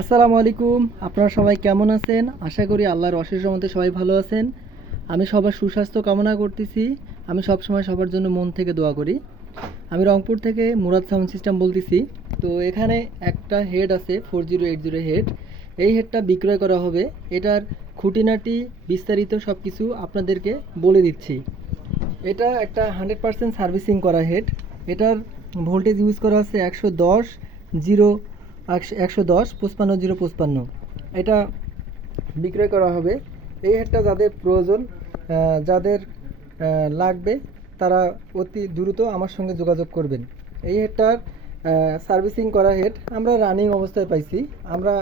আসসালামু আলাইকুম। আপনারা সবাই কেমন আছেন? আশা করি আল্লাহর অশেষ রহমতে সবাই ভালো আছেন। আমি সবার সুস্বাস্থ্য কামনা করতেছি। আমি সব সময় সবার জন্য মন থেকে দোয়া করি। আমি রংপুর থেকে মুরাদ সাউন্ড সিস্টেম বলতেছি। তো এখানে একটা হেড আছে, four zero eight zero head. এই হেডটা বিক্রয় করা হবে। এটার খুঁটিনাটি বিস্তারিত সব কিছু আপনাদেরকে বলে দিচ্ছি। এটা একটা হান্ড্রেড পার্সেন্ট সার্ভিসিং করা হেড। এটার ভোল্টেজ ইউজ করা আছে একশো দশ জিরো একশো দশ, পঁচপান্ন, জিরো, পঁচপান্ন। এটা বিক্রয় করা হবে। এই হেডটা যাদের প্রয়োজন যাদের লাগবে, তারা অতি দ্রুত আমার সঙ্গে যোগাযোগ করবেন। এই হেডটার সার্ভিসিং করা হেড, আমরা রানিং অবস্থায় পাইছি। আমরা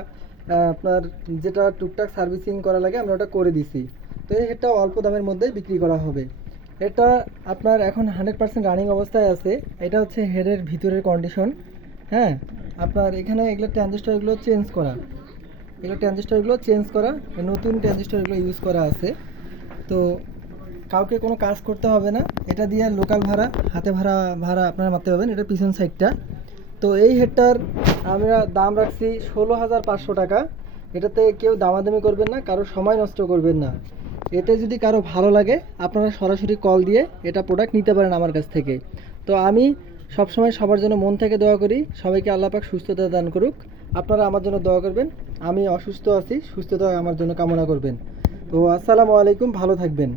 আপনার যেটা টুকটাক সার্ভিসিং করা লাগে, আমরা ওটা করে দিছি। তো এই হেডটা অল্প দামের মধ্যে বিক্রি করা হবে। এটা আপনার এখন হান্ড্রেড পার্সেন্ট রানিং অবস্থায় আছে। এটা হচ্ছে হেডের ভিতরের কন্ডিশন হ্যাঁ আপনার এখানে এগুলো ট্রানজিস্টারগুলো চেঞ্জ করা। এগুলো ট্রানজিস্টারগুলো চেঞ্জ করা, নতুন ট্রানজিস্টারগুলো ইউজ করা আছে। তো কাউকে কোনো কাজ করতে হবে না, এটা দিয়ে লোকাল ভাড়া, হাতে ভাড়া ভাড়া আপনারা মারতে পারবেন, এটা পিছন সাইডটা তো এই হেডটার আমরা দাম রাখছি ষোলো হাজার পাঁচশো টাকা। এটাতে কেউ দামাদামি করবেন না, কারও সময় নষ্ট করবেন না। এতে যদি কারও ভালো লাগে, আপনারা সরাসরি কল দিয়ে এটা প্রোডাক্ট নিতে পারেন আমার কাছ থেকে। তো আমি সবসময় সবার জন্য মন থেকে দোয়া করি, সবাইকে আল্লাপাক সুস্থতা দান করুক। আপনারা আমার জন্য দোয়া করবেন, আমি অসুস্থ আছি, সুস্থতা আমার জন্য কামনা করবেন। তো আসসালামু আলাইকুম, ভালো থাকবেন।